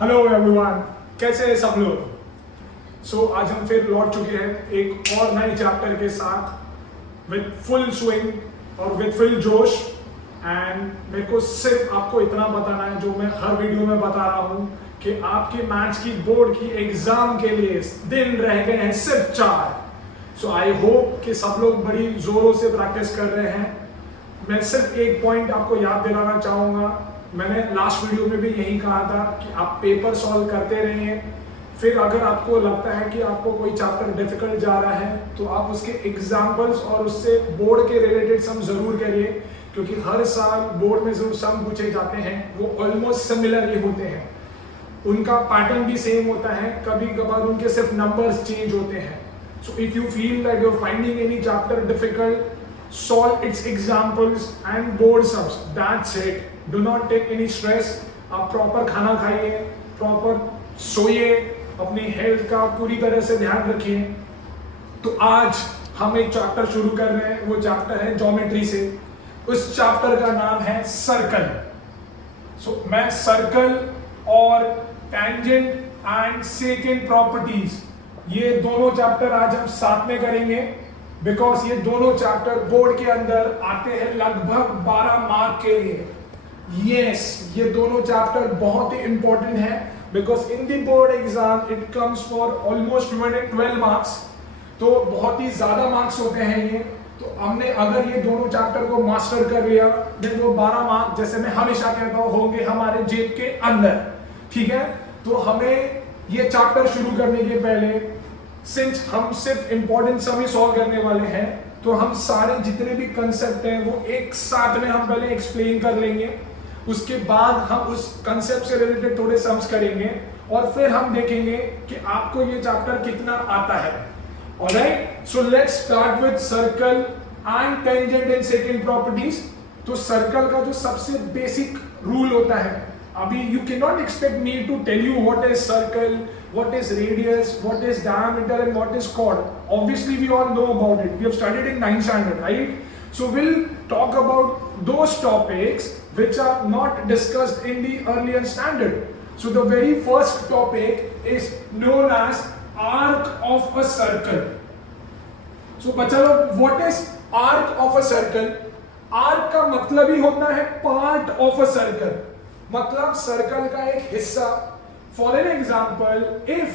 Hello everyone, कैसे हैं सब लोग। आज हम फिर लौट चुके हैं एक और नए चैप्टर के साथ विद फुल स्विंग और विद फुल जोश। एंड मेरे को सिर्फ आपको इतना बताना है जो मैं हर वीडियो में बता रहा हूँ कि आपके मैथ्स की बोर्ड की एग्जाम के लिए दिन रह गए हैं सिर्फ 4। आई होप कि सब लोग बड़ी जोरों से प्रैक्टिस कर रहे हैं। मैं सिर्फ एक पॉइंट आपको याद दिलाना चाहूँगा। मैंने लास्ट वीडियो में भी यही कहा था कि आप पेपर सॉल्व करते रहिए, फिर अगर आपको लगता है कि आपको कोई चैप्टर डिफिकल्ट जा रहा है तो आप उसके एग्जाम्पल्स और उससे बोर्ड के रिलेटेड सम जरूर करिए, क्योंकि हर साल बोर्ड में जो सम पूछे जाते हैं वो ऑलमोस्ट सिमिलर ही होते हैं। उनका पैटर्न भी सेम होता है, कभी कभार उनके सिर्फ नंबर्स चेंज होते हैं। So if you feel that you are finding any chapter difficult, solve its examples and board sums, that's it. Do not take any stress. आप प्रॉपर खाना खाइए, प्रॉपर सोइए, अपनी हेल्थ का पूरी तरह से ध्यान रखिए। तो आज हम एक चैप्टर शुरू कर रहे हैं, वो चैप्टर है ज्योमेट्री से। उस चैप्टर का नाम है सर्कल। मैं सर्कल और टेंजेंट एंड सेकेंड प्रॉपर्टीज, ये दोनों चैप्टर आज हम साथ में करेंगे, बिकॉज ये दोनों चैप्टर बोर्ड के अंदर आते हैं लगभग 12 मार्क के लिए। यस, ये दोनों चैप्टर बहुत ही इंपॉर्टेंट है, because in the board exam it comes for almost 112 marks. तो बहुत ही ज्यादा मार्क्स होते हैं ये। तो हमने अगर ये दोनों चैप्टर को मास्टर कर लिया देन वो 12 मार्क, जैसे मैं हमेशा कहता हूँ, होंगे हमारे जेब के अंदर। ठीक है, तो हमें ये चैप्टर शुरू करने के पहले, सिंस हम सिर्फ इंपॉर्टेंट सम ही सॉल्व करने वाले हैं, तो हम सारे जितने भी कंसेप्ट हैं वो एक साथ में हम पहले एक्सप्लेन कर लेंगे। उसके बाद हम उस कंसेप्ट से रिलेटेड थोड़े सम्स करेंगे और फिर हम देखेंगे कि आपको ये चैप्टर कितना आता है। Alright, so let's start with circle and tangent and secant properties. तो सर्कल का जो सबसे बेसिक रूल होता है, अभी you can not expect me to tell you what is circle, what is radius, what is diameter and what is chord. Obviously we all know about it, we have studied in 9th standard, right? So we'll talk about those topics which are not discussed in the earlier standard. So the very first topic is known as arc of a circle. So बच्चा लोग, what is arc of a circle? arc का मतलब ही होता है part of a circle, मतलब circle का एक हिस्सा। For an example, if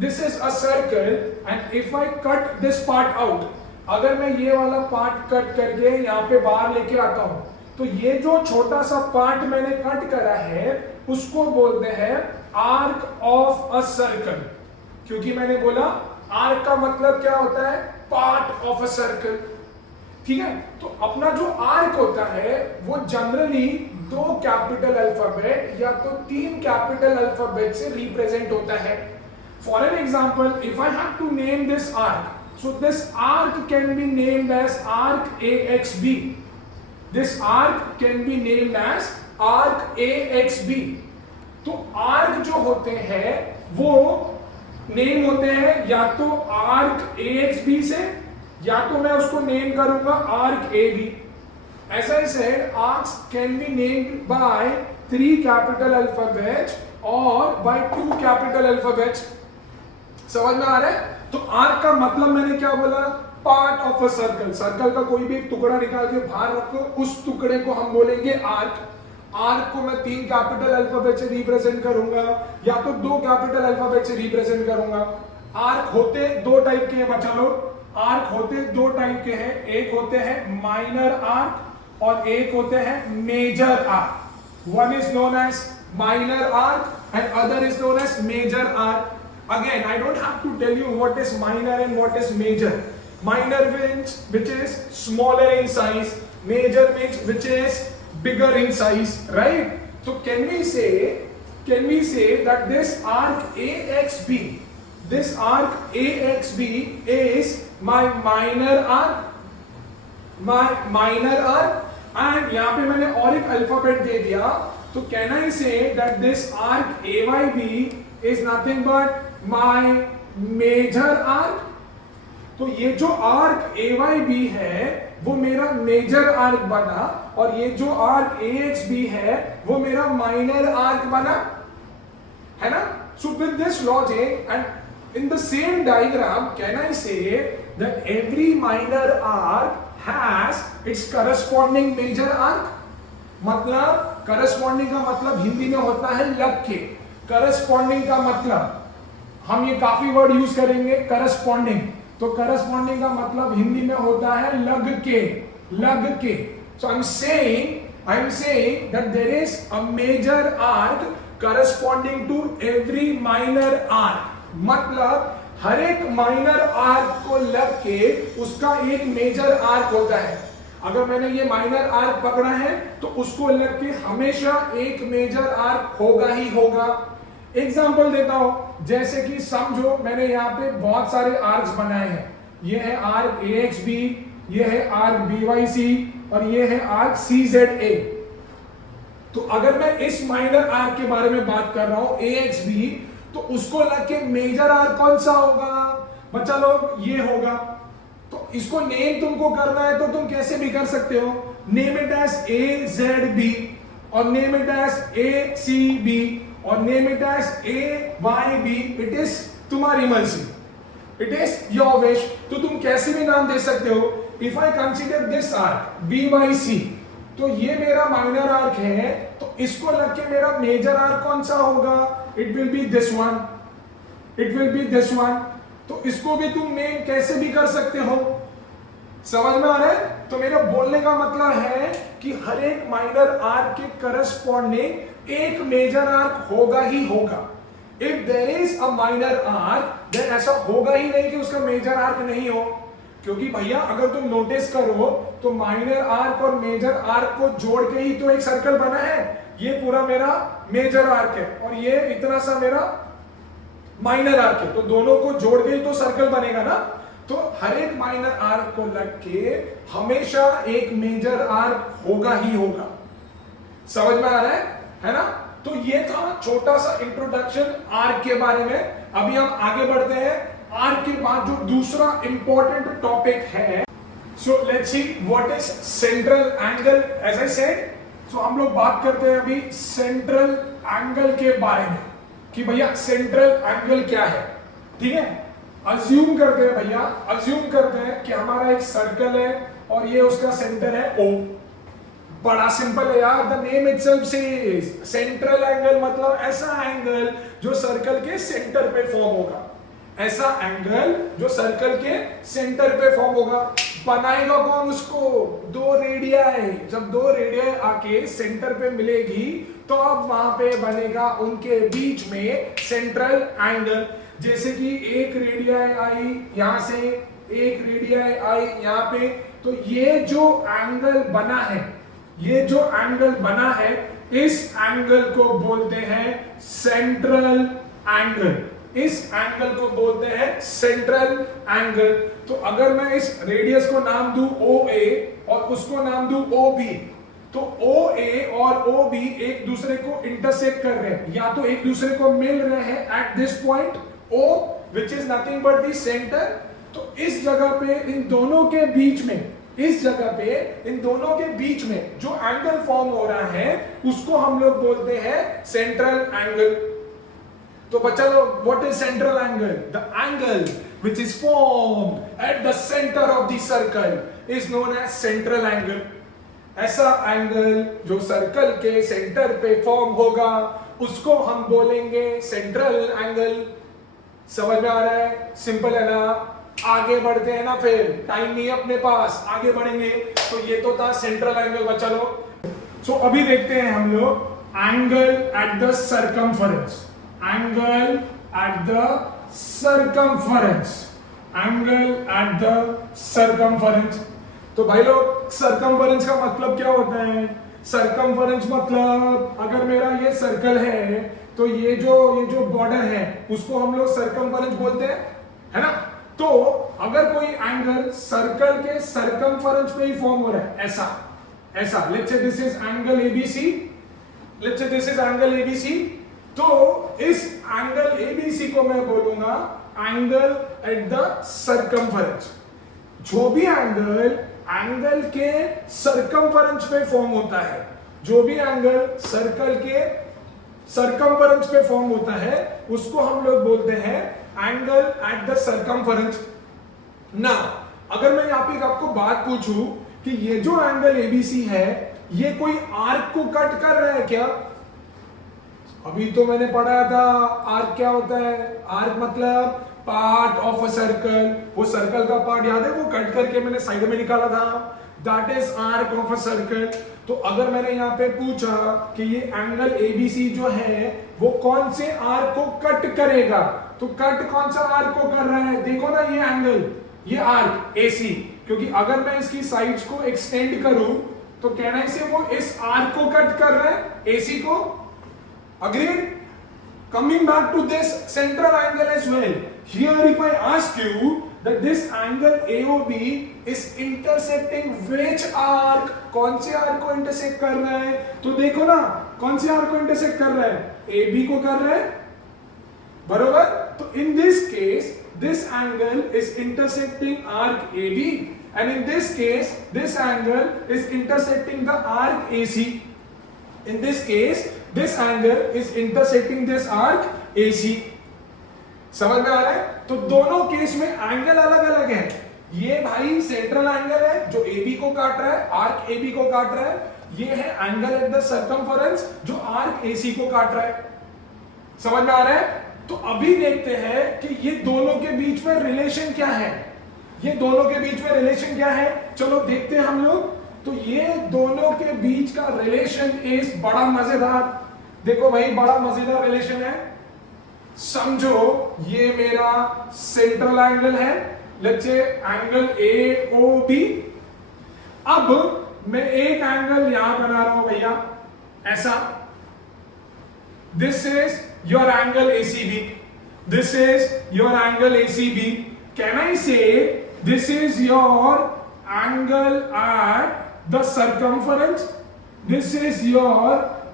this is a circle and if I cut this part out, अगर मैं ये वाला पार्ट कट करके यहाँ पे बाहर लेके आता हूँ, तो ये जो छोटा सा पार्ट मैंने कट करा है उसको बोलते हैं आर्क ऑफ अ सर्कल। क्योंकि मैंने बोला आर्क का मतलब क्या होता है, पार्ट ऑफ अ सर्कल। ठीक है, तो अपना जो आर्क होता है वो जनरली 2 कैपिटल अल्फाबेट या तो 3 कैपिटल अल्फाबेट से रिप्रेजेंट होता है। For an example, if I have to name this arc, so this arc can be named as arc AXB. This arc can be named as arc AXB. तो arc जो होते हैं वो name होते हैं या तो आर्क AXB से, या तो मैं उसको नेम करूंगा arc AB. As I said, arcs can be named by 3 capital alphabets or by 2 capital alphabets. समझ में आ रहा है? तो आर्क का मतलब मैंने क्या बोला, part of a circle. Circle का कोई भी एक टुकड़ा निकाल के बाहर रखो, उस टुकड़े को हम बोलेंगे आर्क। आर्क को मैं 3 कैपिटल अल्फाबेट से रिप्रेजेंट करूंगा या तो 2 कैपिटल अल्फाबेट से रिप्रेजेंट करूंगा। आर्क होते 2 टाइप के हैं बच्चा लोग, आर्क होते 2 टाइप के हैं, एक होते हैं माइनर आर्क और एक होते हैं major arc. One is known as minor arc and other is known as major arc. Again I don't have to tell you what is minor and what is major. Minor means which is smaller in size, major means which is bigger in size, right? So can we say that this arc AXB, this arc AXB is my minor arc, and यहाँ पे मैंने और एक alphabet दे दिया, तो can I say that this arc AYB is nothing but my major arc. तो ये जो आर्क AYB है वो मेरा मेजर आर्क बना और ये जो आर्क AXB है वो मेरा माइनर आर्क बना। है ना? So with this logic and in the same diagram, can I say that every minor arc has its corresponding major arc? मतलब corresponding का मतलब हिंदी में होता है लग के. corresponding का मतलब हम ये काफी वर्ड यूज करेंगे. corresponding, तो corresponding का मतलब हिंदी में होता है लग के, लग के. So I'm saying that there is a major arc corresponding to every minor arc. मतलब हर एक माइनर आर्क को लग के उसका एक मेजर आर्क होता है. अगर मैंने ये माइनर आर्क पकड़ा है तो उसको लग के हमेशा एक मेजर आर्क होगा ही होगा. एग्जांपल देता हूं, जैसे कि समझो मैंने यहाँ पे बहुत सारे आर्क्स बनाए हैं. ये है आर्क AXB, ये है आर्क BYC और ये है आर्क CZA. तो अगर मैं इस माइनर आर्क के बारे में बात कर रहा हूं AXB, तो उसको लग के मेजर आर्क कौन सा होगा बच्चा लोग? ये होगा. तो इसको नेम तुमको करना है तो तुम कैसे भी कर सकते हो. नेम इट एज AZB और नेम इट एज ACB और name it as AYB. It is तुम्हारी मर्जी, इट इज योर विश. तो तुम कैसे भी नाम दे सकते हो. If I consider this arc BYC, तो ये मेरा माइनर आर्क है, तो इसको लग के मेरा मेजर आर्क कौन सा होगा? It will be this one, it will be this one. तो इसको भी तुम नेम कैसे भी कर सकते हो. समझ में आ रहा है? तो मेरा बोलने का मतलब है कि हर एक माइनर आर्क के करस्पॉन्डिंग एक मेजर आर्क होगा ही होगा. If there is a minor arc, then ऐसा होगा ही नहीं कि उसका मेजर आर्क नहीं हो. क्योंकि भैया अगर तुम नोटिस करो तो माइनर आर्क और मेजर आर्क को जोड़ के ही तो एक सर्कल बना है. ये पूरा मेरा मेजर आर्क है और ये इतना सा मेरा माइनर आर्क है. तो दोनों को जोड़ के ही तो सर्कल बनेगा ना. तो हर एक माइनर आर्क को लग के हमेशा एक मेजर आर्क होगा ही होगा. समझ में आ रहा है ना? तो ये था छोटा सा इंट्रोडक्शन आर्क के बारे में. अभी हम आगे बढ़ते हैं. आर्क के बाद जो दूसरा इंपॉर्टेंट टॉपिक है, so let's see what is central angle. As I said, so हम लोग बात करते हैं अभी सेंट्रल एंगल के बारे में कि भैया सेंट्रल एंगल क्या है. ठीक है, अज्यूम करते हैं भैया, अज्यूम करते हैं कि हमारा एक सर्कल है और ये उसका सेंटर है O. बड़ा सिंपल है यार. The name itself says central angle, मतलब ऐसा एंगल जो सर्कल के सेंटर पे फॉर्म होगा. ऐसा एंगल जो सर्कल के सेंटर पे फॉर्म होगा. बनाएगा कौन उसको? दो रेडियाई. जब दो रेडियाई आके सेंटर पे मिलेगी तो अब वहां पे बनेगा उनके बीच में सेंट्रल एंगल. जैसे कि एक रेडियाई आई यहां से, एक रेडियाई आई यहां पे, तो ये जो एंगल बना है, ये जो एंगल बना है, इस एंगल को बोलते हैं सेंट्रल एंगल. इस एंगल को बोलते हैं सेंट्रल एंगल. तो अगर मैं इस रेडियस को नाम दूं OA और उसको नाम दूं OB, तो OA और OB एक दूसरे को इंटरसेक्ट कर रहे हैं, या तो एक दूसरे को मिल रहे हैं at this point O, which is nothing but the centre. तो इस जगह पे इन दोनों के बीच में, इस जगह पे इन दोनों के बीच में जो एंगल फॉर्म हो रहा है उसको हम लोग बोलते हैं सेंट्रल एंगल. तो बच्चा लोग, what is central angle? The angle which is formed at the center of the circle is known as central angle. ऐसा एंगल जो सर्कल के सेंटर पे फॉर्म होगा उसको हम बोलेंगे सेंट्रल एंगल. समझ में आ रहा है? सिंपल है ना? आगे बढ़ते हैं ना, फिर टाइम नहीं है अपने पास, आगे बढ़ेंगे. तो ये तो था सेंट्रल एंगल बच्चा लोग. सो अभी देखते हैं हम लोग angle at the circumference. Angle at the circumference, angle at the circumference. तो भाई लोग, सर्कमफरेंस का मतलब क्या होता है? सर्कमफरेंस मतलब अगर मेरा ये सर्कल है तो ये जो बॉर्डर है उसको हम लोग सर्कमफरेंस बोलते हैं, है ना? तो अगर कोई एंगल सर्कल के सर्कमफरेंस पे ही फॉर्म हो रहा है, ऐसा let's say this is angle ABC, let's say this is angle ABC, तो इस एंगल ABC को मैं बोलूंगा एंगल एट द सर्कमफरेंस. जो भी एंगल के सर्कमफरेंस पे फॉर्म होता है, जो भी एंगल सर्कल के सरकमफरेंस पे फॉर्म होता है उसको हम लोग बोलते हैं एंगल एट द सरकमफरेंस। ना अगर मैं यहां पे आपको बात पूछूं कि ये जो एंगल एबीसी है ये कोई आर्क को कट कर रहा है क्या? अभी तो मैंने पढ़ाया था आर्क क्या होता है। आर्क मतलब पार्ट ऑफ अ सर्कल, वो सर्कल का पार्ट याद है वो कट करके मैंने साइड में निकाला था, that is arc of a circle. तो अगर मैंने यहाँ पे पूछा कि ये एंगल एबीसी जो है वो कौन से आर्क को कट करेगा, तो कट कौन सा आर्क को कर रहा है? देखो ना ये एंगल, ये आर्क एसी, क्योंकि अगर मैं इसकी साइड्स को एक्सटेंड करूं तो कहना इसे वो इस आर्क को कट कर रहा है, एसी को। Agreed? Coming back to this central angle as well. Here if I ask you that this angle AOB is intersecting which arc, कौन से आर्क को इंटरसेक्ट कर रहा है? तो देखो ना कौन से आर्क को इंटरसेक्ट कर रहा है? AB को कर रहा है, बरोबर? तो in this case this angle is intersecting arc AB and in this case this angle is intersecting the arc AC. In this case this angle is intersecting this arc AC. समझ में आ रहा है? तो दोनों केस में angle अलग अलग है। ये भाई सेंट्रल एंगल है जो AB को काट रहा है, आर्क AB को काट रहा है। ये है एंगल एट द सर्कमफरेंस जो आर्क AC को काट रहा है। समझ में आ रहा है? तो अभी देखते हैं कि ये दोनों के बीच में रिलेशन क्या है। ये दोनों के बीच में रिलेशन क्या है, चलो देखते हैं हम लोग। तो ये दोनों के बीच का रिलेशन इज बड़ा मजेदार। देखो भाई बड़ा मजेदार रिलेशन है। समझो ये मेरा सेंट्रल एंगल है, लेट्स से एंगल AOB। अब मैं एक एंगल यहां बना रहा हूं भैया ऐसा, this is your angle ACB, this is your angle ACB। Can I say this is your angle at the circumference, this is your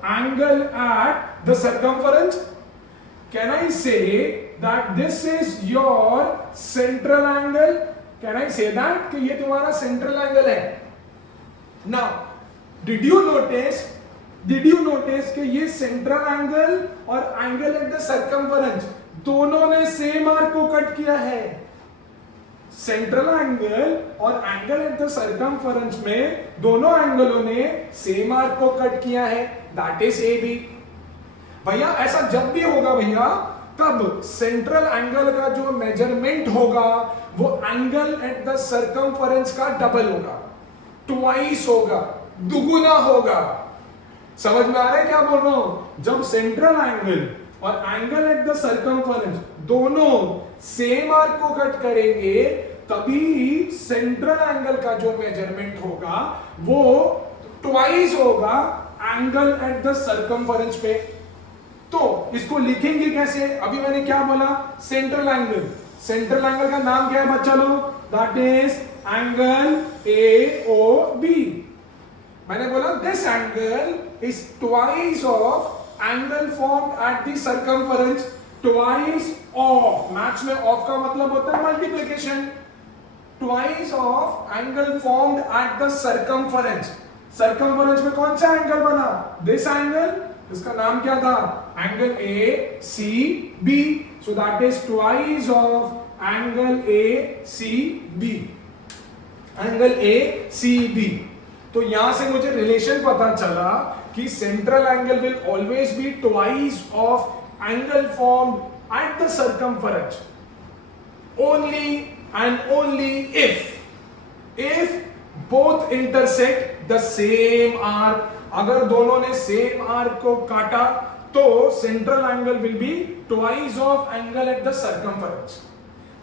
angle at the circumference? Can I say that this is your central angle? Can I say that कि ये तुम्हारा central angle है? Now did you notice कि ये central angle और angle at the circumference दोनों ने same arc को कट किया है। सेंट्रल एंगल और एंगल एट द सर्कमफरेंस में दोनों एंगलों ने सेम आर्क को कट किया है, दैट इज AB। भैया ऐसा जब भी होगा भैया तब सेंट्रल एंगल का जो मेजरमेंट होगा वो एंगल एट द सर्कमफरेंस का डबल होगा, ट्वाइस होगा, दुगुना होगा। समझ में आ रहा है क्या बोल रहा हूं? जब सेंट्रल एंगल और एंगल एट द सर्कमफरेंस दोनों सेम आर्क को कट करेंगे तभी सेंट्रल एंगल का जो मेजरमेंट होगा वो ट्वाइस होगा एंगल एट द सर्कमफरेंस पे। तो इसको लिखेंगे कैसे? अभी मैंने क्या बोला? Central angle. सेंट्रल एंगल का नाम क्या है बच्चा लोग? That is angle AOB। मैंने बोला this angle is twice of angle formed at the circumference, twice of, maths में ऑफ का मतलब होता है multiplication, twice of angle formed at the circumference. Circumference में कौन सा एंगल बना? दिस एंगल, इसका नाम क्या था? Angle ACB। So that is twice of angle ACB, angle ACB। तो यहां से मुझे रिलेशन पता चला कि central angle will always be twice of angle formed at the circumference only and only if both intersect the same arc। अगर दोनों ने सेम आर्क को काटा तो central angle will be twice of angle at the circumference.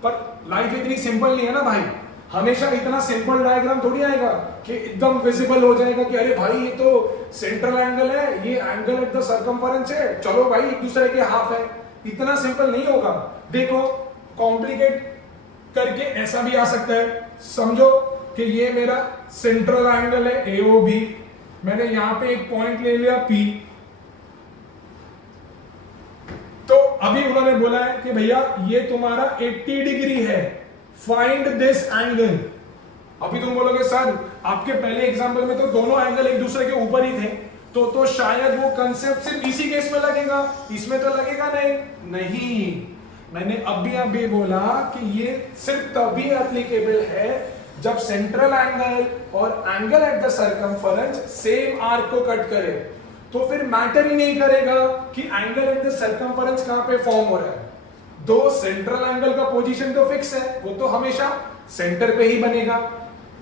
पर life इतनी simple नहीं है ना भाई, हमेशा इतना सिंपल डायग्राम थोड़ी आएगा कि एकदम विजिबल हो जाएगा कि अरे भाई ये तो सेंट्रल एंगल है, ये एंगल एट द सर्कमफरेंस है, चलो भाई एक दूसरे के हाफ है। इतना सिंपल नहीं होगा। देखो कॉम्प्लिकेट करके ऐसा भी आ सकता है। समझो कि ये मेरा सेंट्रल एंगल है AOB, मैंने यहां पे एक पॉइंट ले लिया P। तो अभी उन्होंने बोला है कि भैया ये तुम्हारा 80 डिग्री है, फाइंड दिस एंगल। अभी तुम बोलोगे सर आपके पहले एग्जांपल में तो दोनों एंगल एक दूसरे के ऊपर ही थे, तो शायद वो कंसेप्ट सिर्फ इसी केस में लगेगा, इसमें तो लगेगा नहीं। मैंने अभी बोला कि ये सिर्फ तभी एप्लीकेबल है जब सेंट्रल एंगल और angle at the circumference same arc को कट करे। तो फिर मैटर ही नहीं करेगा कि एंगल एट द सर्कमफरेंस कहां पे फॉर्म हो रहा है। दो सेंट्रल एंगल का पोजीशन तो फिक्स है, वो तो हमेशा सेंटर पे ही बनेगा,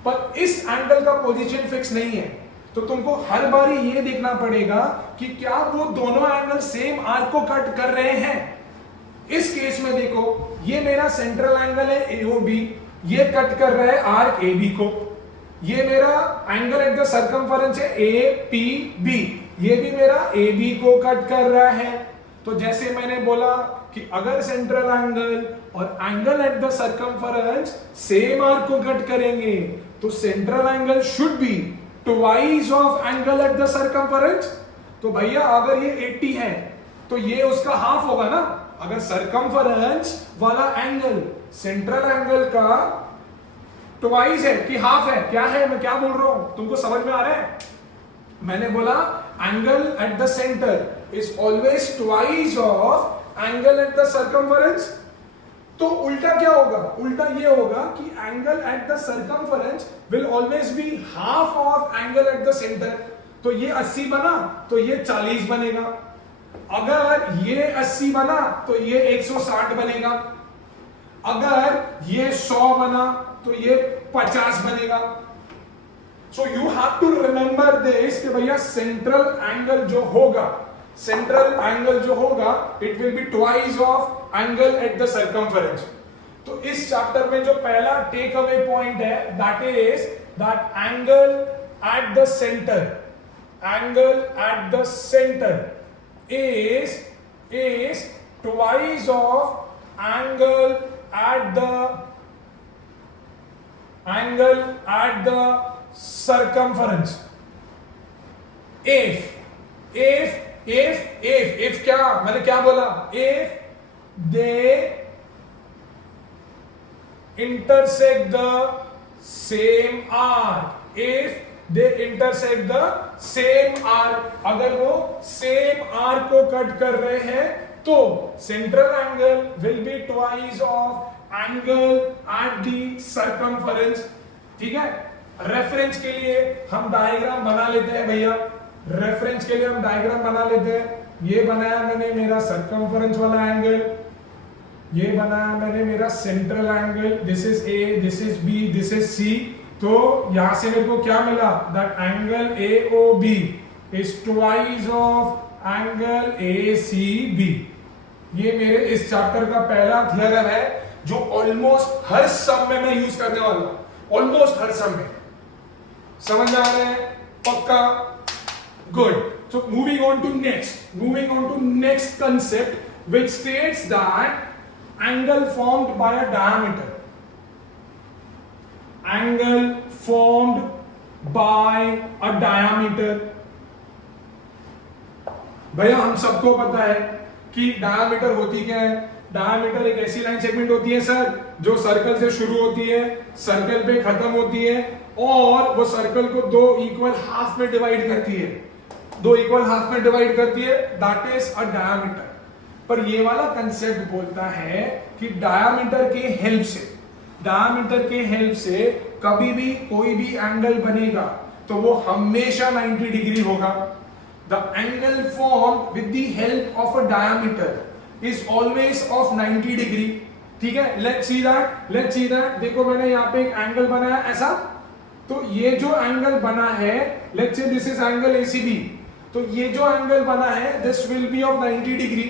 पर इस एंगल का पोजीशन फिक्स नहीं है। तो तुमको हर बारी ये देखना पड़ेगा कि क्या वो दोनों एंगल सेम आर्क को कट कर रहे हैं। इस केस में देखो, ये मेरा सेंट्रल एंगल है AOB, ये कट कर रहा है आर्क AB को। ये मेरा एंगल एट द सर्कमफरेंस है APB, ये भी मेरा AB को कट कर रहा है। तो जैसे मैंने बोला कि अगर सेंट्रल एंगल और angle at the circumference same arc को कट करेंगे तो central angle should be twice of angle at the circumference. तो भैया अगर ये 80 है तो ये उसका हाफ होगा ना। अगर सर्कमफरेंस वाला एंगल सेंट्रल एंगल का ट्वाइस है कि हाफ है, क्या है, मैं क्या बोल रहा हूं, तुमको समझ में आ रहा है। मैंने बोला angle at the centre is always twice of angle at the circumference. तो उल्टा क्या होगा, उल्टा ये होगा कि angle at the circumference will always be half of angle at the centre. तो ये 80 बना तो ये 40 बनेगा, अगर ये 80 बना तो ये 160 बनेगा, अगर ये 100 बना तो ये 50 बनेगा। So you have to remember this कि भैया सेंट्रल एंगल जो होगा, सेंट्रल एंगल जो होगा it will be twice of angle at the circumference. तो इस चैप्टर में जो पहला टेक अवे पॉइंट है that is that angle at the centre, angle at the centre is twice of angle at the circumference if क्या, मैंने क्या बोला, if they intersect the same arc, if they intersect the same arc, अगर वो same arc को cut कर रहे हैं तो central angle will be twice of angle at the circumference. ठीक है, रेफरेंस के लिए हम डायग्राम बना लेते हैं भैया, रेफरेंस के लिए हम डायग्राम बना लेते हैं। ये बनाया मैंने मेरा सर्कमफरेंस वाला एंगल, ये बनाया मैंने मेरा central angle, this is A, this is B, this is C। तो यहां से मेरे को क्या मिला, that angle AOB is twice of angle ACB। ये मेरे इस चैप्टर का पहला थ्योरम है जो ऑलमोस्ट हर सम में मैं यूज करने वाला हूं, ऑलमोस्ट हर सम में। समझ आ रहा है पक्का? Good. So moving on to next concept which states that angle formed by a diameter, angle formed by a diameter। भैया हम सबको पता है कि डायमीटर होती क्या है। डायमीटर एक ऐसी लाइन सेगमेंट होती है सर जो सर्कल से शुरू होती है, सर्कल पे खत्म होती है और वो सर्कल को दो इक्वल हाफ में डिवाइड करती है, दो इक्वल हाफ में डिवाइड करती है, दैट इज अ डायमीटर। पर ये वाला कंसेप्ट बोलता है कि डायमीटर के हेल्प से कभी भी कोई भी एंगल बनेगा तो वो हमेशा 90 डिग्री होगा। The angle formed with the help of a diameter is always of 90 degree. ठीक है, लेट्स सी दैट। देखो मैंने यहाँ पे एक एंगल बनाया ऐसा, तो ये जो एंगल बना है, let's say this is angle ACB, तो ये जो एंगल बना है this will B of 90 degree.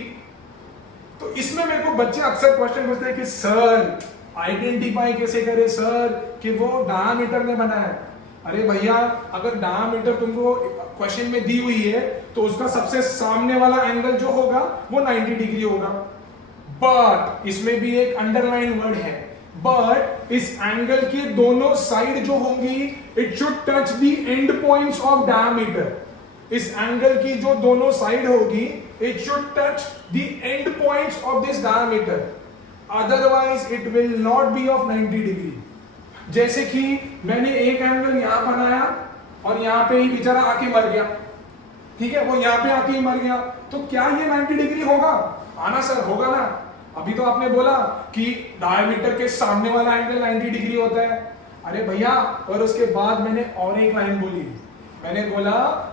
तो इसमें मेरे को बच्चे अक्सर क्वेश्चन पूछते हैं कि सर आइडेंटिफाई कैसे करें सर कि वो डायमीटर ने बनाया है। अरे भैया अगर डायमीटर तुमको क्वेश्चन में दी हुई है तो उसका सबसे सामने वाला एंगल जो होगा वो 90 डिग्री होगा, बट इसमें भी एक अंडरलाइन वर्ड है, बट इस एंगल की दोनों साइड जो होंगी it should touch the end points of diameter. इस एंगल की जो दोनों साइड होगी it should touch the end points of this diameter, otherwise it will not be of 90 degree. जैसे कि मैंने एक एंगल यहां बनाया और यहां पे ही बेचारा आके मर गया, ठीक है, वो यहाँ पे आके ही मर गया, तो क्या ये 90 डिग्री होगा? आना सर, होगा ना। अभी तो आपने बोला कि डायमीटर के सामने वाला एंगल 90 डिग्री होता है। अरे भैया, और उसके बाद मैंने और एक लाइन बोली, मैंने बोला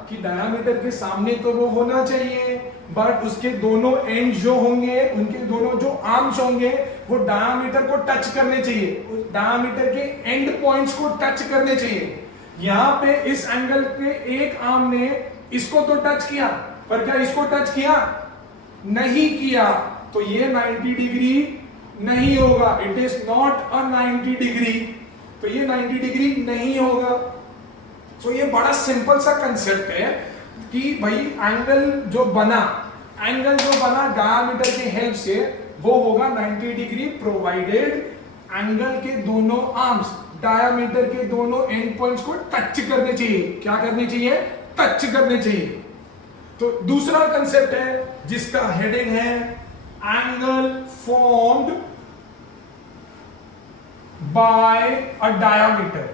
कि डायमीटर के सामने तो वो होना चाहिए, बट उसके दोनों एंड जो होंगे, उनके दोनों जो आर्म्स होंगे, वो डायमीटर को टच करने चाहिए, उस डायमीटर के एंड पॉइंट्स को टच करने चाहिए। यहां पे इस एंगल पे एक आर्म ने इसको तो टच किया, पर क्या इसको टच किया? नहीं किया, तो ये 90 डिग्री नहीं होगा। It is not a 90 degree, तो ये 90 डिग्री नहीं होगा। तो ये बड़ा सिंपल सा कंसेप्ट है कि भाई एंगल जो बना डायमीटर के हेल्प से, वो होगा 90 डिग्री, प्रोवाइडेड एंगल के दोनों आर्म्स डायमीटर के दोनों एंड पॉइंट्स को टच करने चाहिए। क्या करने चाहिए? टच करने चाहिए। तो दूसरा कंसेप्ट है जिसका हेडिंग है angle formed by a diameter.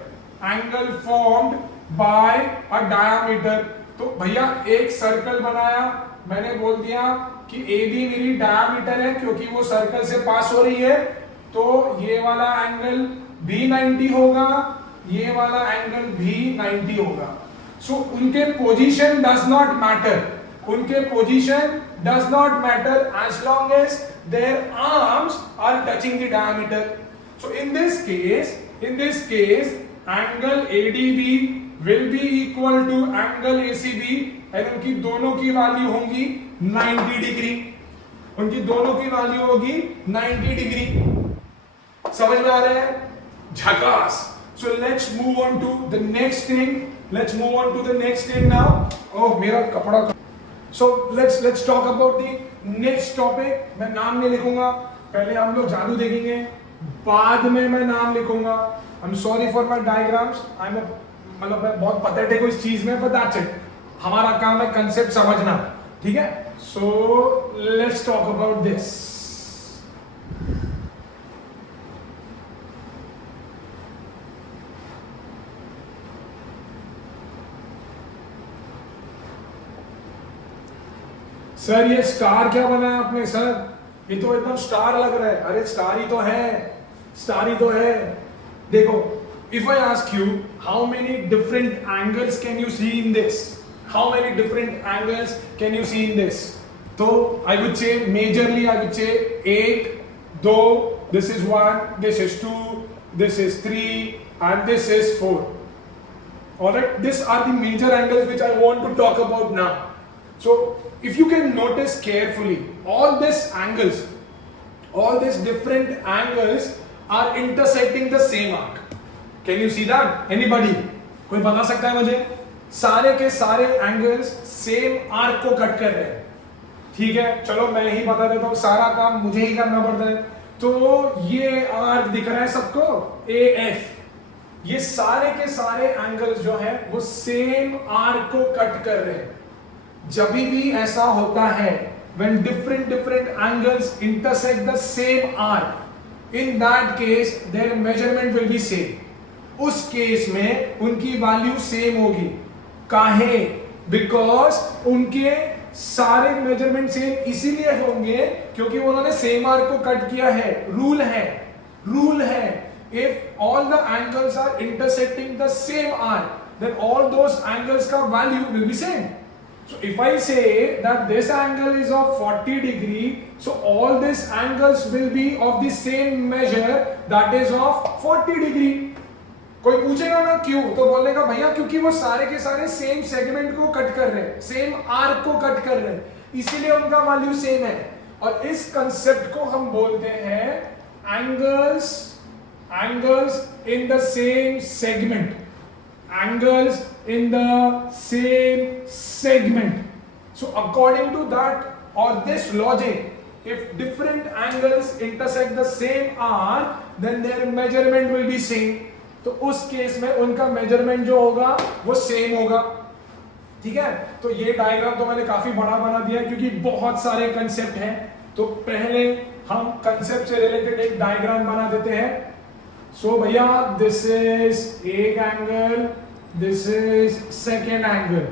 Angle formed by a diameter. तो भैया एक सर्कल बनाया, मैंने बोल दिया कि ए बी मेरी डायमीटर है क्योंकि वो सर्कल से पास हो रही है, तो ये वाला एंगल भी 90 होगा, ये वाला एंगल भी 90 होगा। सो उनके पोजीशन डज नॉट मैटर, उनके position does not matter as long as their arms are touching the diameter. So in this case angle ADB will be equal to angle ACB, और उनकी दोनों की value होंगी 90 degree, उनकी दोनों की value होगी 90 डिग्री। समझ में आ रहा है? झकास। So let's move on to the next thing now. Oh मेरा कपड़ा। So let's talk about the next topic. मैं नाम नहीं लिखूंगा, पहले हम लोग जादू देखेंगे, बाद में मैं नाम लिखूंगा। I am sorry for my diagrams, मतलब मैं बहुत पथेटिक हूं इस चीज में, बट दैट्स इट। हमारा काम है कंसेप्ट समझना, ठीक है? So let's talk about this. Sir ये स्टार क्या बनाया आपने? सर ये तो एकदम स्टार लग रहा है। अरे स्टार ही तो है, देखो। If I ask you how many different angles can you see in this? How many different angles can you see in this? So I would say majorly I would say 8, 2, this is 1, this is 2, this is 3 and this is 4. Alright, these are the major angles which I want to talk about now. So if you can notice carefully, all these different angles are intersecting the same arc. Can you see that? Anybody? कोई बता सकता है मुझे? सारे के सारे angles same arc को cut कर रहे हैं, ठीक है? चलो मैं ही बता देता हूं, सारा काम मुझे ही करना पड़ता है। तो ये आर्क दिख रहा है सबको, AF। ये सारे के सारे एंगल्स जो है वो सेम आर्क को कट कर रहे हैं। जब भी ऐसा होता है, when different angles intersect the same arc, in that case their measurement will be same. उस केस में उनकी वैल्यू सेम होगी। काहे? बिकॉज उनके सारे मेजरमेंट सेम इसीलिए होंगे क्योंकि उन्होंने सेम आर्क को कट किया है। रूल है if all the angles are intersecting the same arc, then all those angles का value will be same. So if I say that this angle is of 40 degree, so all these angles will be of the same measure, that is of 40 degree. कोई पूछेगा ना क्यों, तो बोलेगा भैया क्योंकि वो सारे के सारे सेम सेगमेंट को कट कर रहे हैं, सेम आर्क को कट कर रहे हैं, इसीलिए उनका वैल्यू सेम है। और इस कंसेप्ट को हम बोलते हैं angles in the same segment, angles in the same segment. So according to that or this logic, if different angles intersect the same arc, then their measurement will be same. तो उस case में उनका measurement जो होगा वो same होगा, ठीक है? तो ये डायग्राम तो मैंने काफी बड़ा बना दिया क्योंकि बहुत सारे कंसेप्ट हैं। तो पहले हम कंसेप्ट से रिलेटेड एक डायग्राम बना देते हैं। सो भैया दिस इज एक angle, this is second angle,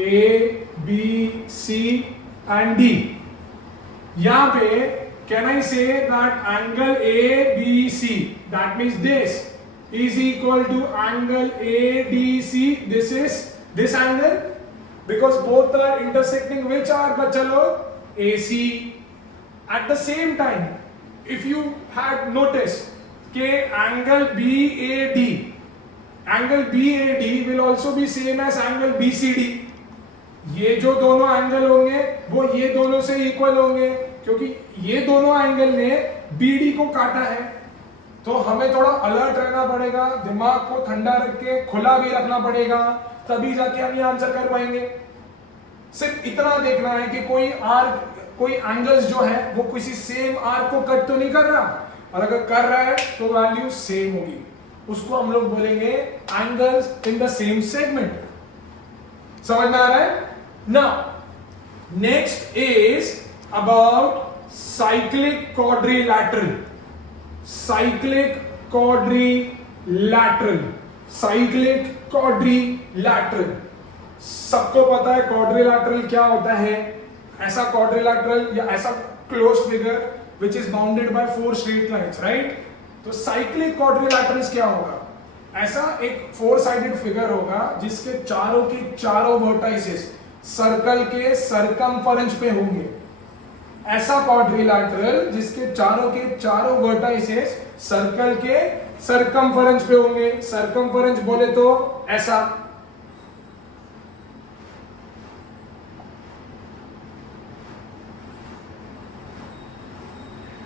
A B C and D. यहां पे can I say that angle A B C, that means this is equal to angle ADC. This is this angle because both are intersecting which arc बच्चा लोग AC. At the same time, if you had noticed कि angle BAD will also be same as angle BCD. ये जो दोनों angle होंगे वो ये दोनों से इक्वल होंगे क्योंकि ये दोनों एंगल ने BD को काटा है। तो हमें थोड़ा अलर्ट रहना पड़ेगा, दिमाग को ठंडा रख के खुला भी रखना पड़ेगा, तभी जाके हम ये आंसर कर पाएंगे। सिर्फ इतना देखना है कि कोई एंगल्स जो है वो किसी सेम आर्क को कट तो नहीं कर रहा, और अगर कर रहा है तो वैल्यू सेम होगी, उसको हम लोग बोलेंगे angles in the same segment. समझ में आ रहा है? Now next is about cyclic quadrilateral. Cyclic quadrilateral, cyclic quadrilateral, सबको पता है क्वाड्रिलैटरल क्या होता है। ऐसा क्वाड्रिलैटरल या ऐसा closed figure which is bounded by 4 straight lines, right. तो साइक्लिक क्वाड्रिलैटरल्स क्या होगा? ऐसा एक 4 साइडेड फिगर होगा जिसके चारों के चारों वर्टाइसेस सर्कल के सरकमफेरेंस पे होंगे। ऐसा क्वाड्रिलैटरल जिसके चारों के चारों वर्टाइसेस सर्कल के सरकमफेरेंस पे होंगे। सरकमफेरेंस बोले तो ऐसा,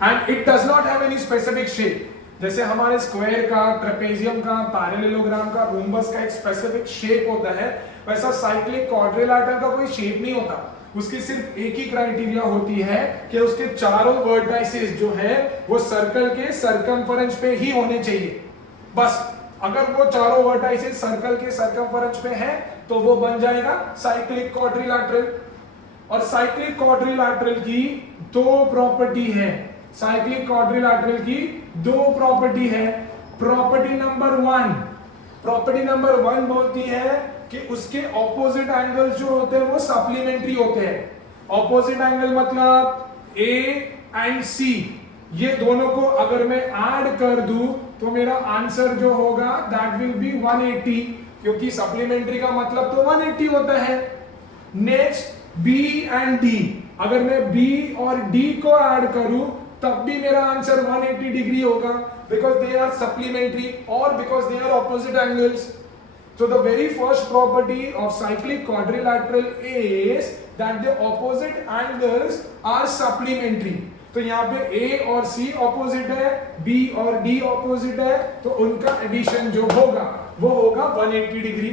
and it does not have any specific shape. जैसे हमारे स्क्वायर का, ट्रेपेजियम का, पैरेललोग्राम का, रोम्बस का एक स्पेसिफिक शेप होता है, वैसा साइक्लिक क्वाड्रिलैटरल का कोई शेप नहीं होता। उसकी सिर्फ एक ही क्राइटेरिया होती है कि उसके चारों वर्टाइसेस जो है वो सर्कल के सरकमफेरेंस पे ही होने चाहिए। बस अगर वो चारों वर्टाइसेस सर्कल के सरकमफेरेंस पे है तो वो बन जाएगा साइक्लिक क्वाड्रिलैटरल। और साइक्लिक क्वाड्रिलैटरल की दो प्रॉपर्टी है। साइक्लिक क्वाड्रिलैटरल की दो प्रॉपर्टी है। प्रॉपर्टी नंबर 1 बोलती है कि उसके ऑपोजिट एंगल्स जो होते हैं वो सप्लीमेंट्री होते हैं। ऑपोजिट एंगल मतलब ए एंड सी, ये दोनों को अगर मैं ऐड कर दूं तो मेरा आंसर जो होगा दैट विल बी 180, क्योंकि सप्लीमेंट्री का मतलब तो 180 होता है। नेक्स्ट बी एंड डी, अगर मैं बी और डी को ऐड करूं तब भी मेरा आंसर 180 डिग्री होगा, बिकॉज दे आर सप्लीमेंट्री और because they are opposite angles. So the very first property of cyclic quadrilateral is that the opposite angles are supplementary. तो यहाँ पे A और C opposite है, B और D opposite है, तो उनका एडिशन जो होगा वो होगा 180 डिग्री।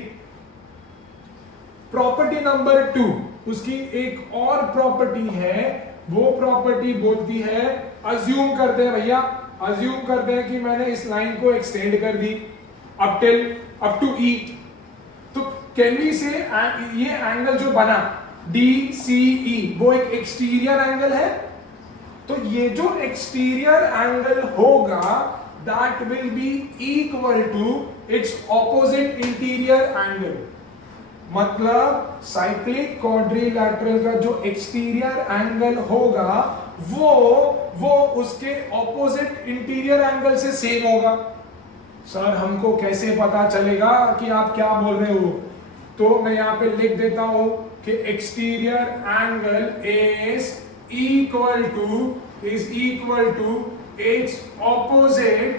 प्रॉपर्टी नंबर 2, उसकी एक और प्रॉपर्टी है, वो प्रॉपर्टी बोलती है, अज्यूम करते हैं भैया, अज्यूम करते हैं कि मैंने इस लाइन को एक्सटेंड कर दी अप टू E, तो कैन वी से ये एंगल जो बना DCE वो एक एक्सटीरियर एंगल है। तो ये जो एक्सटीरियर एंगल होगा that will be equal to its opposite interior angle. मतलब साइक्लिक क्वाड्रिलैटरल का जो एक्सटीरियर एंगल होगा वो उसके ऑपोजिट इंटीरियर एंगल से सेम होगा। सर हमको कैसे पता चलेगा कि आप क्या बोल रहे हो? तो मैं यहां पे लिख देता हूं कि exterior angle is equal to its opposite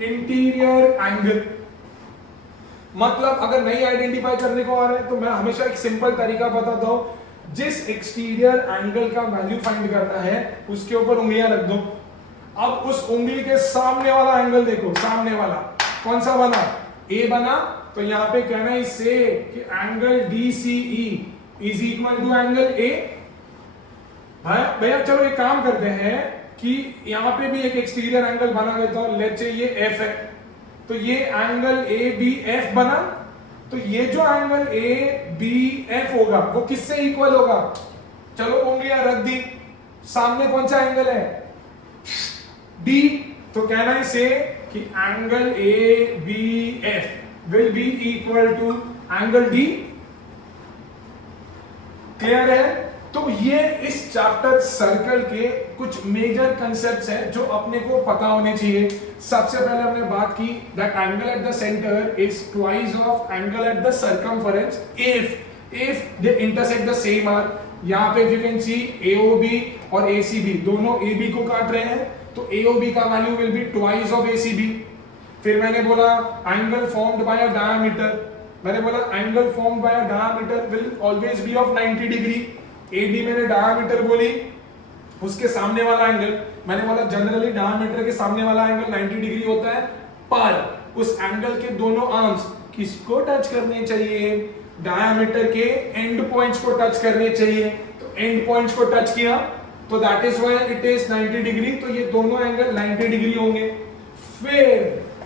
interior angle. मतलब अगर नहीं आइडेंटिफाई करने को आ रहा है तो मैं हमेशा एक सिंपल तरीका बताता हूं, जिस एक्सटीरियर एंगल का वैल्यू फाइंड करना है उसके ऊपर उंगलियां रख दो। अब उस उंगली के सामने वाला एंगल देखो, सामने वाला कौन सा बना? ए बना। तो यहां पे कहना इससे कि angle DCE is equal to angle A. भैया चलो एक काम करते हैं कि यहां पे भी एक एक्सटीरियर एंगल बना देता हूं, लेट्स से ये F है, तो ये एंगल ABF बना। तो ये जो एंगल ABF होगा वो किससे इक्वल होगा? चलो उंगलियां रख दी, सामने कौन सा एंगल है? D। तो कहना इसे कि angle ABF will be equal to angle D। Clear है? तो ये इस चैप्टर सर्कल के कुछ मेजर कंसेप्ट्स हैं जो अपने को पता होने चाहिए। सबसे पहले हमने बात की that angle at the centre is twice of angle at the circumference if they intersect the same arc. यहाँ पे यू कैन सी AOB और ACB दोनों AB को काट रहे हैं, तो AOB का value will be twice of ACB। फिर मैंने बोला angle formed by a diameter, मैंने बोला angle formed by a diameter will always be of 90 degree. AD मैंने डायमीटर बोली, उसके सामने वाला एंगल मैंने बोला जनरली डायमीटर के सामने वाला एंगल 90 डिग्री होता है, पर उस एंगल के दोनों आर्म्स किसको टच करने चाहिए? डायमीटर के एंड पॉइंट्स को टच करने चाहिए। तो एंड पॉइंट्स को टच किया तो that is why it is 90 degree, तो ये दोनों एंगल 90 डिग्री होंगे।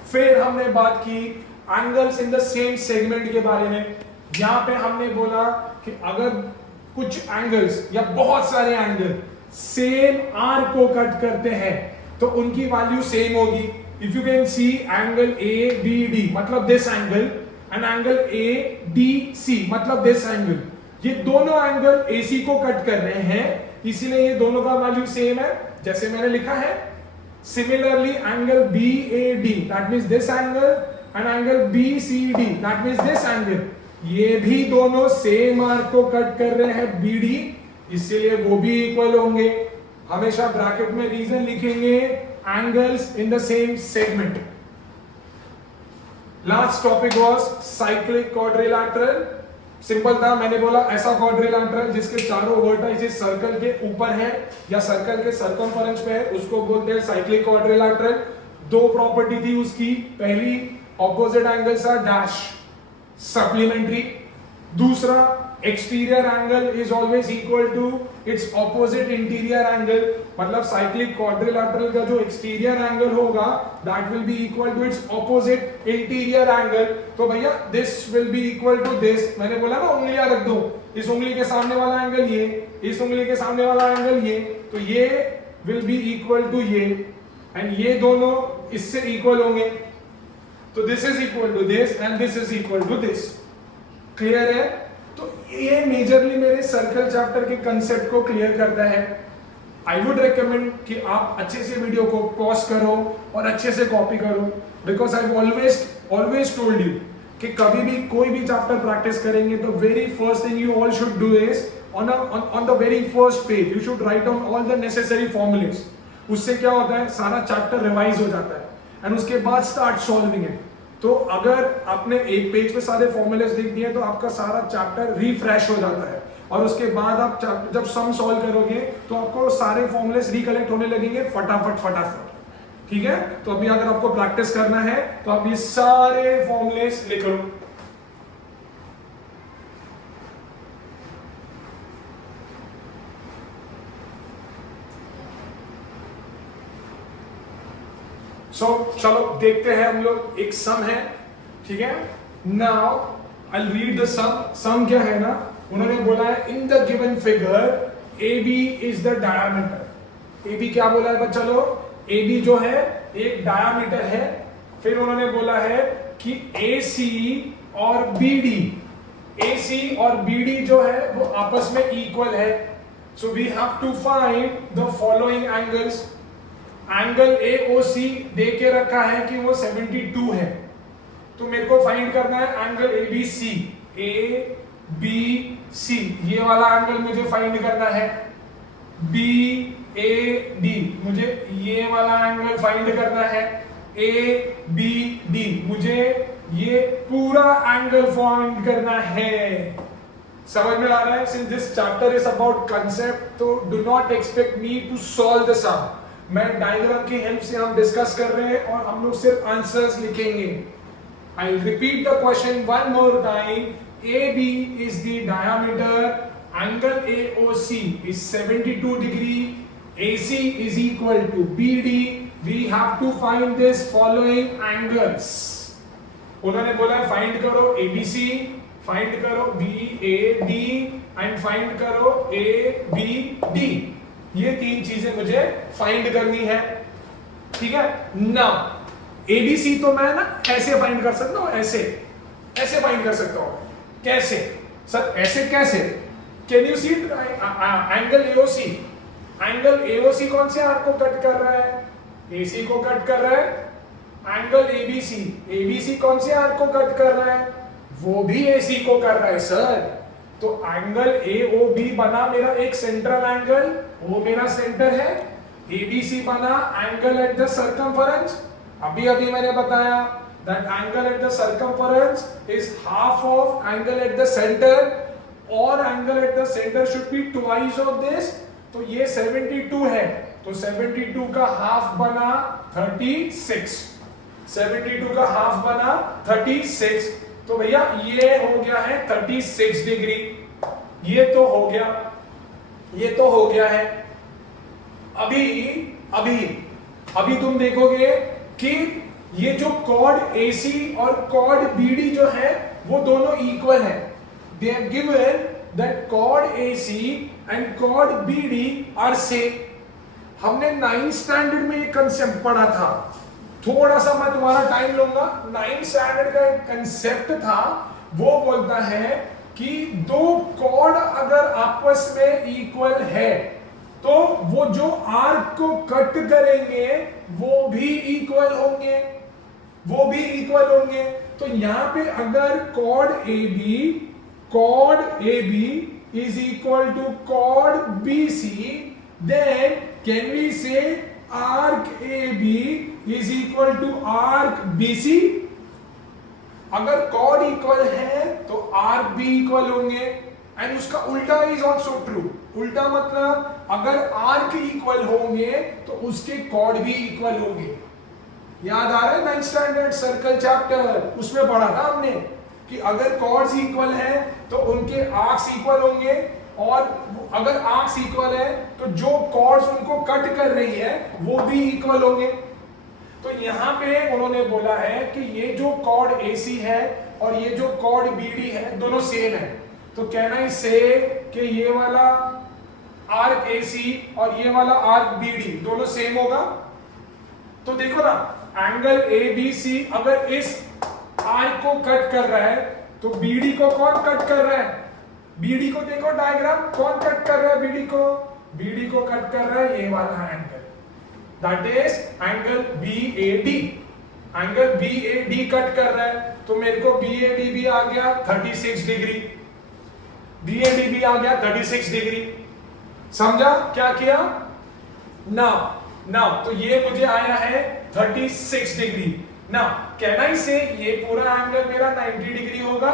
फिर हमने बात की angles in the same segment के बारे में। यहां पे हमने बोला कि अगर कुछ एंगल्स या बहुत सारे एंगल सेम आर्क को कट करते हैं तो उनकी वैल्यू सेम होगी। If you can see angle ABD मतलब this angle and angle ADC मतलब दिस एंगल, ये दोनों एंगल AC को कट कर रहे हैं, इसीलिए ये दोनों का वैल्यू सेम है। जैसे मैंने लिखा है similarly angle BAD that means this angle and angle BCD that means this angle, ये भी दोनों सेम आर्क को कट कर रहे हैं BD, इसीलिए वो भी इक्वल होंगे। हमेशा ब्रैकेट में रीजन लिखेंगे angles in the same segment. Last topic was cyclic quadrilateral. Simple था, मैंने बोला ऐसा क्वाड्रिलैटरल जिसके चारों वर्टाइसेस सर्कल के ऊपर है या सर्कल के सर्कमफरेंस पे है, उसको बोलते हैं साइक्लिक क्वाड्रिलैटरल। दो प्रॉपर्टी थी उसकी, पहली opposite angles are dash supplementary, दूसरा exterior angle is always equal to its opposite interior angle, मतलब साइक्लिक क्वाड्रिलैटरल का जो एक्सटीरियर एंगल होगा that will be equal to its opposite interior angle. तो भैया this will be equal to this, मैंने बोला ना उंगलियां रख दो, इस उंगली के सामने वाला एंगल ये, इस उंगली के सामने वाला एंगल ये, तो ये विल बी इक्वल टू ये एंड ये दोनों इससे इक्वल होंगे, तो this is equal to this and this is equal to this. Clear है? तो ये मेजरली मेरे सर्कल चैप्टर के कंसेप्ट को क्लियर करता है। आई वुड रिकमेंड कि आप अच्छे से वीडियो को पॉज करो और अच्छे से कॉपी करो, because I always told you कि कभी भी कोई भी चैप्टर प्रैक्टिस करेंगे तो very first thing you all should do is on the very first page you should write down all the necessary formulas. उससे क्या होता है, सारा चैप्टर रिवाइज हो जाता है एंड उसके बाद स्टार्ट सॉल्विंग इट। तो अगर आपने एक पेज पे सारे फॉर्मूलेस लिख दिए तो आपका सारा चैप्टर रिफ्रेश हो जाता है और उसके बाद आप जब सम सॉल्व करोगे तो आपको सारे फॉर्मूलेस रिकलेक्ट होने लगेंगे फटाफट। ठीक है? तो अभी अगर आपको प्रैक्टिस करना है तो आप ये सारे फॉर्मूलेस लिख लो। चलो देखते हैं हम लोग, एक सम है, ठीक है? Now I will read the sum क्या है ना, उन्होंने बोला है in the given figure AB is the diameter. AB क्या बोला है बच्चा लोग? AB जो है एक डायमीटर है। फिर उन्होंने बोला है कि AC और BD जो है वो आपस में इक्वल है। So we have to find the following angles. Angle AOC दे के रखा है कि वो 72 है, तो मेरे को फाइंड करना है एंगल ABC। ये वाला एंगल मुझे फाइंड करना है। BAD मुझे ये वाला एंगल फाइंड करना है। ABD मुझे ये पूरा एंगल फाइंड करना है। समझ में आ रहा है? Since this chapter is about concept, तो do not expect me to solve the sum. मैं डायग्राम की हेल्प से हम डिस्कस कर रहे हैं और हम लोग सिर्फ आंसर्स लिखेंगे। I repeat the question one more time. AB is the diameter, angle AOC is 72 degree, AC is equal to BD. We have to find this following angles. उन्होंने बोला फाइंड करो ABC, फाइंड करो BAD and find करो ABD। ये तीन चीजें मुझे find करनी है, ठीक है? नाउ ABC तो मैं ना ऐसे फाइंड कर सकता हूं, ऐसे ऐसे फाइंड कर सकता हूं। कैसे सर, ऐसे कैसे? Can you see angle AOC? Angle AOC कौन से आर्क को कट कर रहा है? AC को कट कर रहा है। एंगल ABC, ABC कौन से आर्क को कट कर रहा है? वो भी AC को कर रहा है सर। तो एंगल AOB बना मेरा एक सेंट्रल एंगल, वो मेरा सेंटर है। ABC बना एंगल एट द सर्कमफरेंस। अभी अभी मैंने बताया that angle at the circumference is half of angle at the center, और angle at the center should be twice of this। तो ये 72 है, तो 72 का हाफ बना 36, 72 का हाफ बना 36। तो भैया ये हो गया है 36 डिग्री। ये तो हो गया, ये तो हो गया है। अभी अभी अभी तुम देखोगे कि ये जो कॉर्ड AC और कॉर्ड BD जो है वो दोनों इक्वल है। They have given that chord AC and chord BD are same. हमने 9th स्टैंडर्ड में ये कंसेप्ट पढ़ा था। थोड़ा सा मैं तुम्हारा टाइम लूंगा। 9th स्टैंडर्ड का एक कंसेप्ट था, वो बोलता है कि दो कॉर्ड अगर आपस में इक्वल है तो वो जो आर्क को कट करेंगे वो भी इक्वल होंगे, वो भी इक्वल होंगे। तो यहां पे अगर chord AB is equal to chord BC, then can we say arc AB is equal to arc BC? अगर कॉर्ड इक्वल है तो आर्क भी इक्वल होंगे, एंड उसका उल्टा इज ऑल्सो ट्रू। उल्टा मतलब अगर आर्क इक्वल होंगे तो उसके कॉर्ड भी इक्वल होंगे। याद आ रहा है 9th स्टैंडर्ड सर्कल चैप्टर, उसमें पढ़ा था हमने कि अगर कॉर्ड्स इक्वल है तो उनके आर्क्स इक्वल होंगे, और अगर आर्क्स इक्वल है तो जो कॉर्ड्स उनको कट कर रही है वो भी इक्वल होंगे। तो यहां पे उन्होंने बोला है कि ये जो कॉर्ड AC है और ये जो कॉर्ड BD है दोनों सेम है। तो कहना ही से कि ये वाला आर्क AC और ये वाला आर्क BD दोनों सेम होगा। तो देखो ना, एंगल ABC अगर इस आर्क को कट कर रहा है तो BD को कौन कट कर रहा है? BD को देखो डायग्राम, कौन कट कर रहा है BD को? BD को कट कर रहा है ये वाला angle, that is angle BAD। Angle BAD cut कर रहा है, तो मेरे को BAD भी आ गया 36 डिग्री, BAD भी आ गया 36 डिग्री। समझा क्या किया? नाउ तो ये मुझे आया है 36 डिग्री। नाउ कैन आई से ये पूरा एंगल मेरा 90 डिग्री होगा,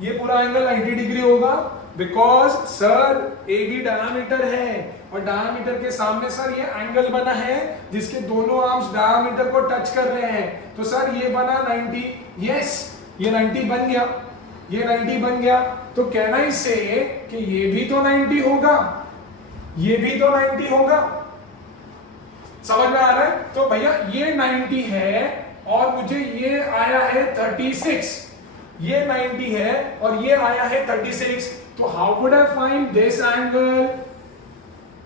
ये पूरा एंगल 90 डिग्री होगा, बिकॉज सर AB डायमीटर है और डायमीटर के सामने सर ये एंगल बना है जिसके दोनों आर्म्स डायमीटर को टच कर रहे हैं। तो सर ये बना 90, यस ये 90 बन गया, ये 90 बन गया। तो कहना इससे कि ये भी तो 90 होगा, ये भी तो 90 होगा। समझ में आ रहा है? तो भैया ये 90 है और मुझे ये आया है 36, ये 90 है और ये आया है 36। तो how would I find this angle?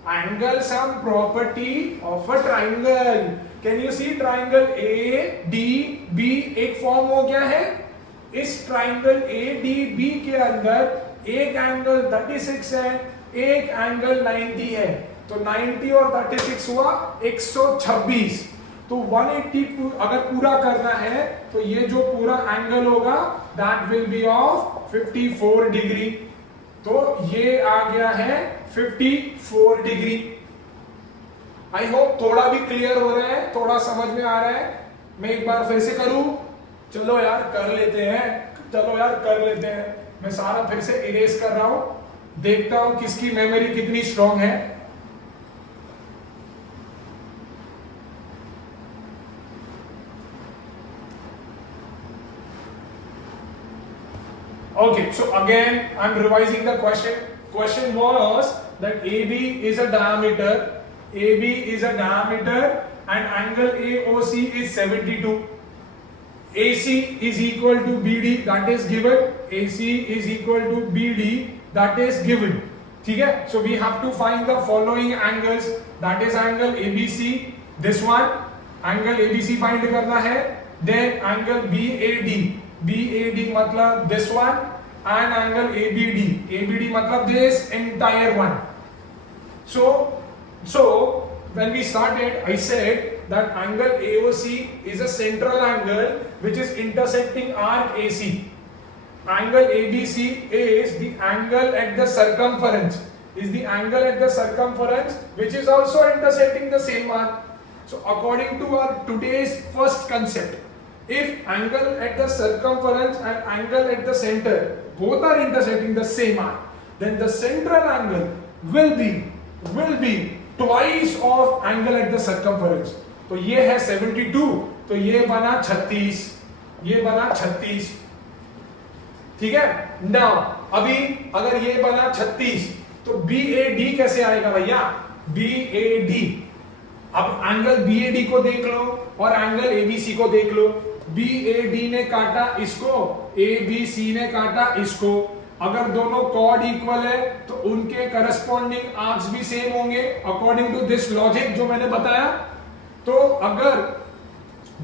Angle sum property of a triangle. Can you see triangle ADB एक फॉर्म हो गया है। इस ट्राइंगल ADB के अंदर एक एंगल 36 है, एक एंगल 90 है। तो 90 और 36 हुआ 126। तो 180 अगर पूरा करना है तो ये जो पूरा एंगल होगा that will B of 54 degree. तो ये आ गया है 54 डिग्री। आई होप थोड़ा भी क्लियर हो रहा है, थोड़ा समझ में आ रहा है। मैं एक बार फिर से करूं? चलो यार कर लेते हैं, चलो यार कर लेते हैं। मैं सारा फिर से इरेज कर रहा हूं, देखता हूं किसकी मेमोरी कितनी स्ट्रांग है। Okay, so again I'm revising the question. Question was that AB is a diameter, AB is a diameter and angle AOC is 72. AC is equal to BD, that is given. AC is equal to BD, that is given. ठीक है? So we have to find the following angles, that is angle ABC, this one, angle ABC find करना है, then angle BAD, BAD मतलब this one, and angle ABD, ABD मतलब this entire one. So when we started, I said that angle AOC is a central angle which is intersecting arc AC. Angle ABC is the angle at the circumference, which is also intersecting the same arc. So according to our today's first concept, if angle at the circumference and angle at the center both are intersecting the same arc, then the central angle will be twice of angle at the circumference. तो ये है 72, तो ये बना 36, ये बना 36. ठीक है. नाउ अभी अगर ये बना 36 तो BAD कैसे आएगा भैया? BAD, अब एंगल BAD को देख लो और एंगल ABC को देख लो. BAD ने काटा इसको, ABC ने काटा इसको. अगर दोनों कॉर्ड इक्वल है तो उनके करस्पॉन्डिंग आर्क्स भी सेम होंगे अकॉर्डिंग टू दिस लॉजिक जो मैंने बताया. तो अगर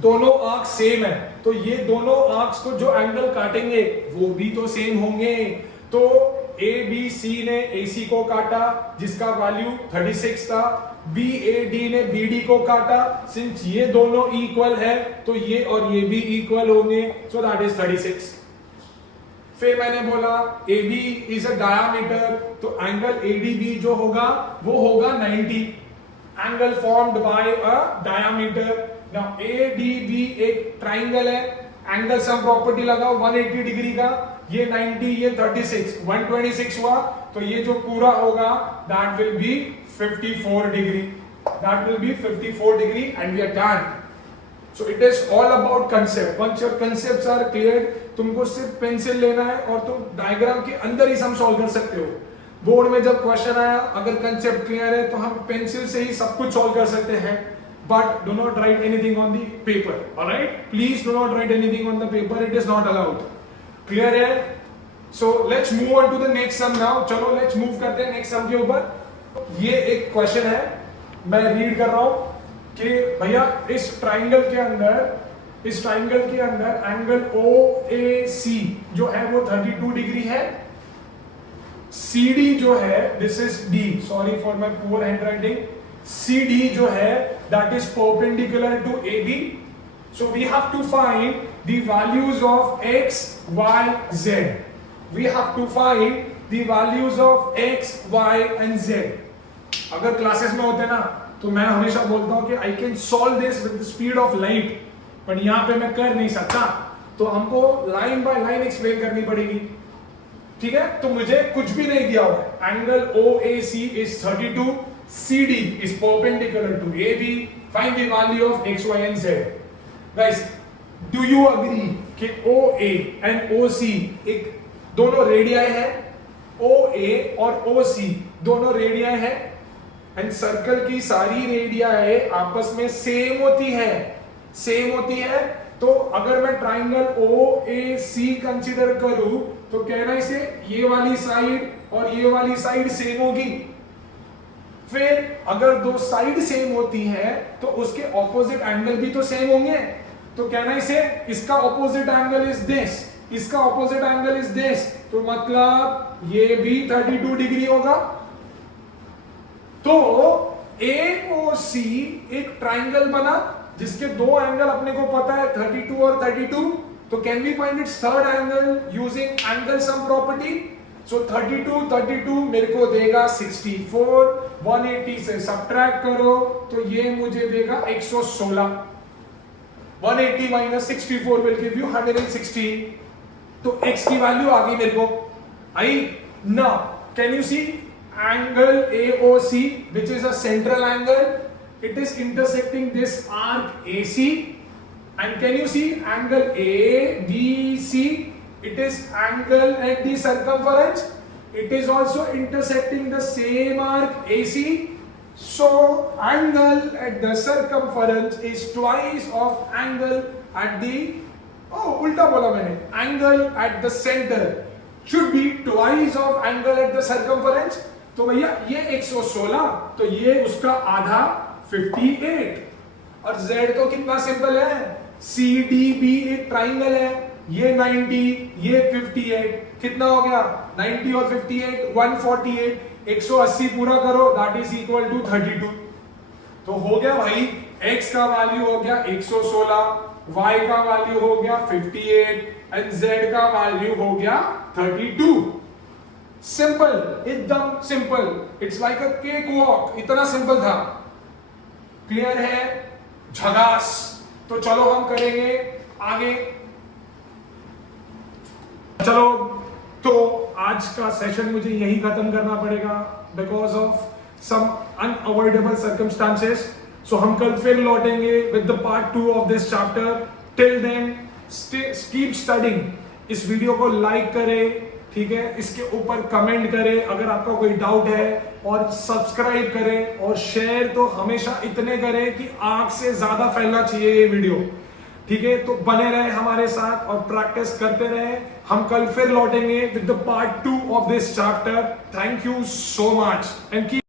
दोनों आर्क्स सेम है तो ये दोनों आर्क्स को जो एंगल काटेंगे वो भी तो सेम होंगे. तो ABC ने AC को काटा जिसका वैल्यू 36 था, BAD ने BD को काटा. सिंस ये दोनों इक्वल है तो ये और ये भी इक्वल होंगे, सो दैट इज 36. फिर मैंने बोला AB इज अ डायामीटर, तो एंगल ADB जो होगा वो होगा 90. Angle formed by a diameter. Now ADB एक ट्राइंगल है, एंगल सम प्रॉपर्टी लगाओ 180 डिग्री का, ये 90 ये 36, 126 हुआ, तो ये जो पूरा होगा that will be 54 degree, that will be 54 degree and we are done. So it is all about concept. Once your concepts are clear, तुमको सिर्फ पेंसिल लेना है और तुम डायग्राम के अंदर ही सम सॉल्व कर सकते हो. बोर्ड में जब क्वेश्चन आया अगर कंसेप्ट क्लियर है तो हम पेंसिल से ही सब कुछ सॉल्व कर सकते हैं. But do not write anything on the paper. Alright, please do not write anything on the paper, it is not allowed. Clear है? So let's move on to the next sum now. चलो let's move करते हैं next sum के ऊपर. ये एक question है, मैं रीड कर रहा हूं कि भैया इस ट्राइंगल के अंदर एंगल OAC जो है वो 32 डिग्री है. CD जो है this is D, sorry for my poor handwriting. CD जो है that is perpendicular to AB. So we have to find the values of X, Y, Z. We have to find the values of X, Y and Z. अगर classes में होते ना तो मैं हमेशा बोलता हूं कि I can solve this with the speed of light, but यहां पे मैं कर नहीं सकता, तो हमको लाइन बाय लाइन एक्सप्लेन करनी पड़ेगी. ठीक है, तो मुझे कुछ भी नहीं दिया हुआ है. Angle OAC is 32, CD is perpendicular to AB. Find the value of X, Y and Z. Guys, do you agree कि OA एंड OC एक दोनों रेडियाई है? OA और OC दोनों रेडियाई है एंड सर्कल की सारी रेडियाई आपस में सेम होती है. तो अगर मैं ट्राइंगल OAC कंसीडर करूं तो कहना इसे ये वाली साइड और ये वाली साइड सेम होगी. फिर अगर दो साइड सेम होती है तो उसके ऑपोजिट एंगल भी तो सेम होंगे. तो कहना इसे इसका ऑपोजिट एंगल इज दिस, इसका ऑपोजिट एंगल इज दिस, तो मतलब ये भी 32 डिग्री होगा. तो AOC एक ट्राइंगल बना जिसके दो एंगल अपने को पता है 32 और 32. तो can we find its third angle using angle sum property. So 32 मेरे को देगा 64, 180 से सब्ट्रैक्ट करो तो ये मुझे देगा 116. 180 माइनस 64 विल गिव यू 116. तो x की वैल्यू आ गई मेरे को. I now can you see angle AOC, which is a central angle, it is intersecting this arc AC. And can you see angle ABC? It is angle at the circumference. It is also intersecting the same arc AC. So angle at the circumference is twice of angle at the, उल्टा बोला मैंने, angle at the center should be twice of angle at the circumference. तो भैया ये 116, तो ये उसका आधा 58. और Z तो कितना सिंपल है, CDB एक ट्राइंगल है, ये 90, ये 58, कितना हो गया 90 और 58 148, 180 पूरा करो, दैट इज इक्वल टू 32। तो हो गया भाई, x का वैल्यू हो गया 116, y का वैल्यू हो गया 58 एंड z का वैल्यू हो गया 32। सिंपल, एकदम simple, it's like a cake walk, इतना सिंपल था। क्लियर है? झगास। तो चलो हम करेंगे आगे। चलो, तो आज का सेशन मुझे यही खत्म करना पड़ेगा because of some unavoidable circumstances. So हम कल फिर लौटेंगे with the part 2 of this chapter. Till then keep studying. इस वीडियो को लाइक करें, ठीक है, इसके ऊपर कमेंट करें अगर आपका कोई डाउट है, और सब्सक्राइब करें और शेयर तो हमेशा इतने करें कि आंख से ज्यादा फैलना चाहिए ये वीडियो, ठीक है। तो बने रहे हमारे साथ और प्रैक्टिस करते रहे। हम कल फिर लौटेंगे with the part 2 of this chapter. Thank you so much and keep